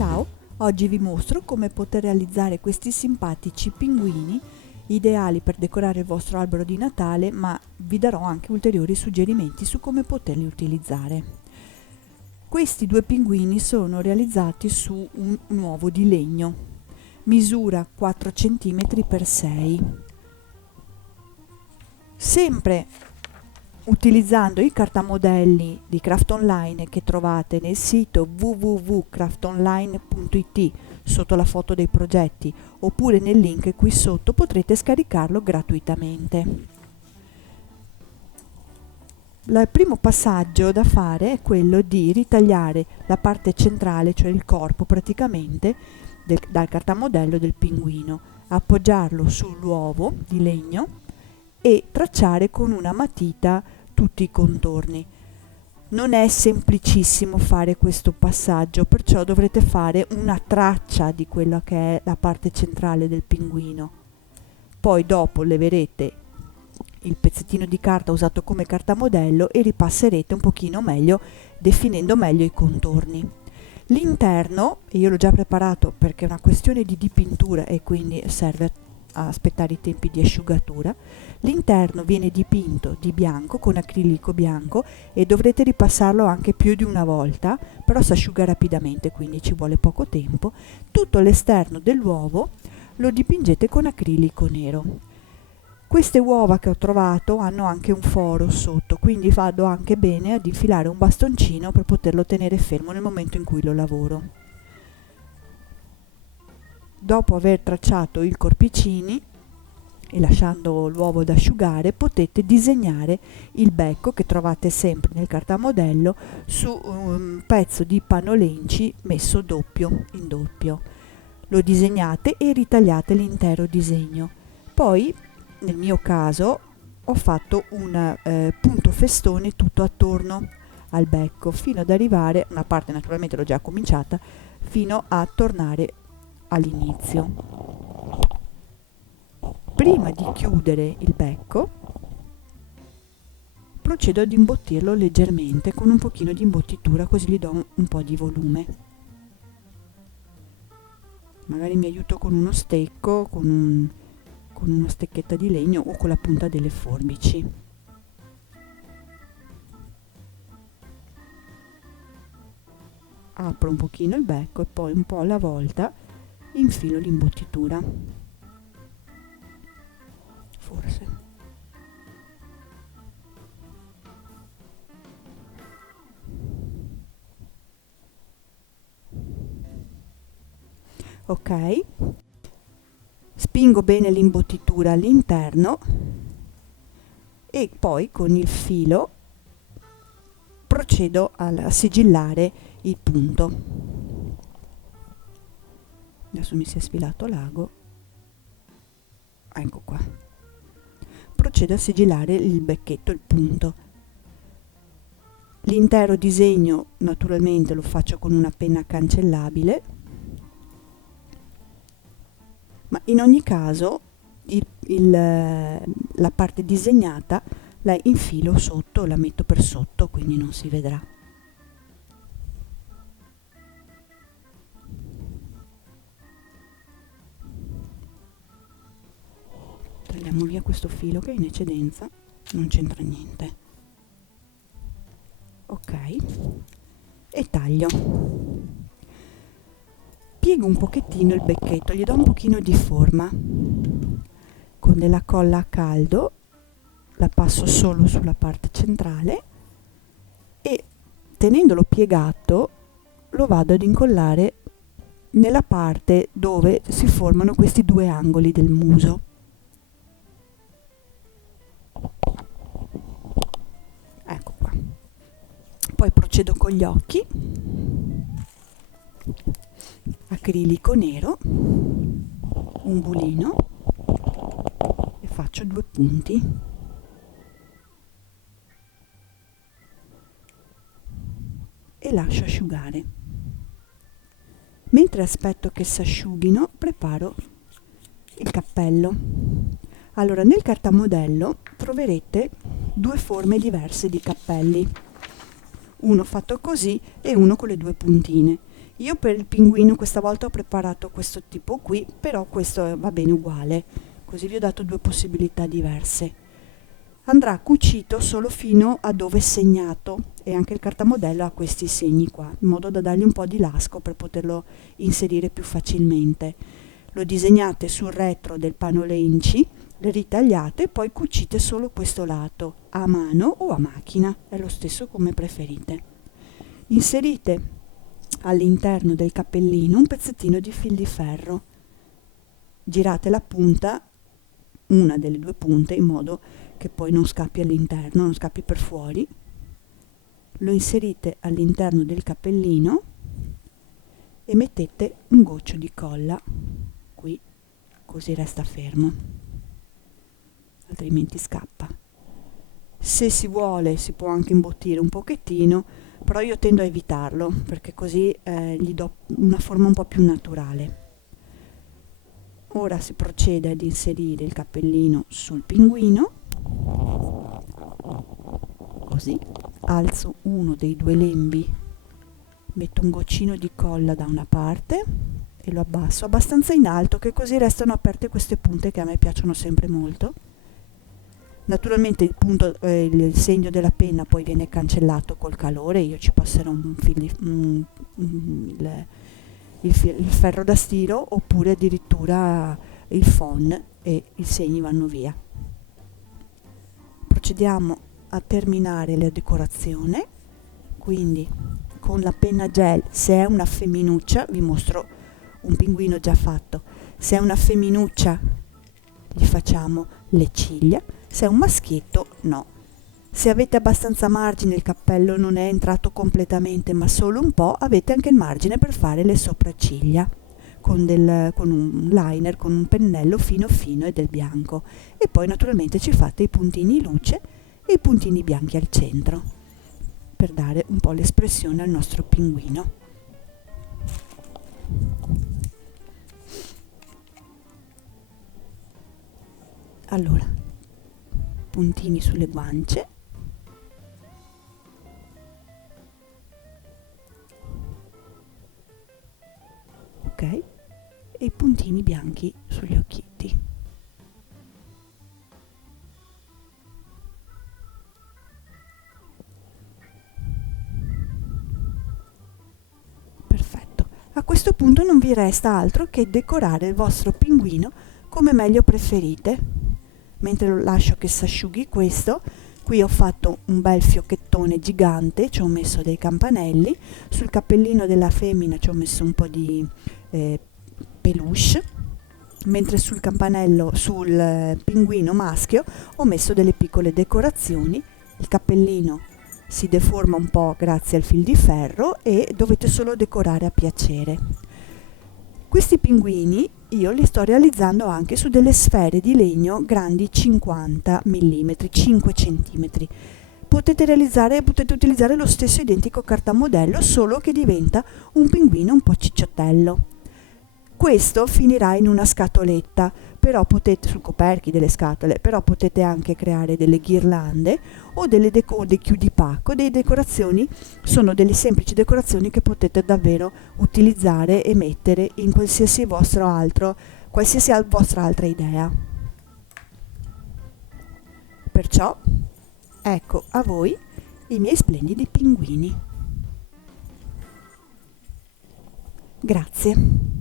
Ciao, oggi vi mostro come poter realizzare questi simpatici pinguini ideali per decorare il vostro albero di Natale, ma vi darò anche ulteriori suggerimenti su come poterli utilizzare. Questi due pinguini sono realizzati su un uovo di legno, misura 4 cm x 6. Sempre utilizzando i cartamodelli di Craft Online che trovate nel sito www.craftonline.it sotto la foto dei progetti, oppure nel link qui sotto potrete scaricarlo gratuitamente. Il primo passaggio da fare è quello di ritagliare la parte centrale, cioè il corpo praticamente, dal cartamodello del pinguino, appoggiarlo sull'uovo di legno e tracciare con una matita tutti i contorni. Non è semplicissimo fare questo passaggio, perciò dovrete fare una traccia di quella che è la parte centrale del pinguino. Poi dopo leverete il pezzettino di carta usato come cartamodello e ripasserete un pochino meglio, definendo meglio i contorni. L'interno, io l'ho già preparato perché è una questione di dipintura e quindi serve a aspettare i tempi di asciugatura. L'interno viene dipinto di bianco con acrilico bianco e dovrete ripassarlo anche più di una volta, però si asciuga rapidamente, quindi ci vuole poco tempo. Tutto l'esterno dell'uovo lo dipingete con acrilico nero. Queste uova che ho trovato hanno anche un foro sotto, quindi vado anche bene ad infilare un bastoncino per poterlo tenere fermo nel momento in cui lo lavoro. Dopo aver tracciato i corpicini e lasciando l'uovo ad asciugare, potete disegnare il becco che trovate sempre nel cartamodello su un pezzo di panolenci messo doppio in doppio. Lo disegnate e ritagliate l'intero disegno. Poi, nel mio caso, ho fatto un punto festone tutto attorno al becco, fino ad arrivare, una parte naturalmente l'ho già cominciata, fino a tornare all'inizio. Prima di chiudere il becco procedo ad imbottirlo leggermente con un pochino di imbottitura, così gli do un po' di volume. Magari mi aiuto con uno stecco, con una stecchetta di legno o con la punta delle forbici. Apro un pochino il becco e poi un po' alla volta infilo l'imbottitura. Forse. Ok. Spingo bene l'imbottitura all'interno e poi con il filo procedo a sigillare il punto. Adesso mi si è sfilato l'ago, ecco qua. Procedo a sigillare il becchetto, il punto. L'intero disegno naturalmente lo faccio con una penna cancellabile, ma in ogni caso la parte disegnata la infilo sotto, la metto per sotto, quindi non si vedrà. Tagliamo via questo filo che è in eccedenza, non c'entra niente. Ok, e taglio. Piego un pochettino il becchetto, gli do un pochino di forma. Con della colla a caldo la passo solo sulla parte centrale e tenendolo piegato lo vado ad incollare nella parte dove si formano questi due angoli del muso. Ecco qua. Poi procedo con gli occhi, acrilico nero, un bulino e faccio due punti. E lascio asciugare. Mentre aspetto che si asciughino, preparo il cappello. Allora, nel cartamodello troverete due forme diverse di cappelli, uno fatto così e uno con le due puntine. Io per il pinguino questa volta ho preparato questo tipo qui, però questo va bene uguale, così vi ho dato due possibilità diverse. Andrà cucito solo fino a dove è segnato, e anche il cartamodello ha questi segni qua, in modo da dargli un po' di lasco per poterlo inserire più facilmente. Lo disegnate sul retro del pano lenci, le ritagliate e poi cucite solo questo lato, a mano o a macchina, è lo stesso come preferite. Inserite all'interno del cappellino un pezzettino di fil di ferro, girate la punta, una delle due punte, in modo che poi non scappi all'interno, non scappi per fuori. Lo inserite all'interno del cappellino e mettete un goccio di colla qui, così resta fermo, altrimenti scappa. Se si vuole si può anche imbottire un pochettino, però io tendo a evitarlo perché così gli do una forma un po' più naturale. Ora si procede ad inserire il cappellino sul pinguino, così. Alzo uno dei due lembi, metto un goccino di colla da una parte e lo abbasso abbastanza in alto, che così restano aperte queste punte che a me piacciono sempre molto. Naturalmente il segno della penna poi viene cancellato col calore, io ci passerò il ferro da stiro oppure addirittura il phon e i segni vanno via. Procediamo a terminare la decorazione, quindi con la penna gel, se è una femminuccia, vi mostro un pinguino già fatto, se è una femminuccia gli facciamo le ciglia, se è un maschietto no. Se avete abbastanza margine, il cappello non è entrato completamente ma solo un po', avete anche il margine per fare le sopracciglia con un liner, con un pennello fino fino e del bianco, e poi naturalmente ci fate i puntini luce e i puntini bianchi al centro per dare un po' l'espressione al nostro pinguino. Allora, puntini sulle guance, ok, e i puntini bianchi sugli occhietti. Perfetto. A questo punto non vi resta altro che decorare il vostro pinguino come meglio preferite. Mentre lo lascio che si asciughi questo, qui ho fatto un bel fiocchettone gigante, ci ho messo dei campanelli, sul cappellino della femmina ci ho messo un po' di peluche, mentre sul campanello, sul pinguino maschio, ho messo delle piccole decorazioni. Il cappellino si deforma un po' grazie al fil di ferro e dovete solo decorare a piacere. Questi pinguini io li sto realizzando anche su delle sfere di legno grandi 50 mm, 5 cm. Potete utilizzare lo stesso identico cartamodello, solo che diventa un pinguino un po' cicciottello. Questo finirà in una scatoletta, però sul coperchi delle scatole, però potete anche creare delle ghirlande o dei chiudipacco, delle decorazioni, sono delle semplici decorazioni che potete davvero utilizzare e mettere in qualsiasi vostra altra idea. Perciò ecco a voi i miei splendidi pinguini. Grazie.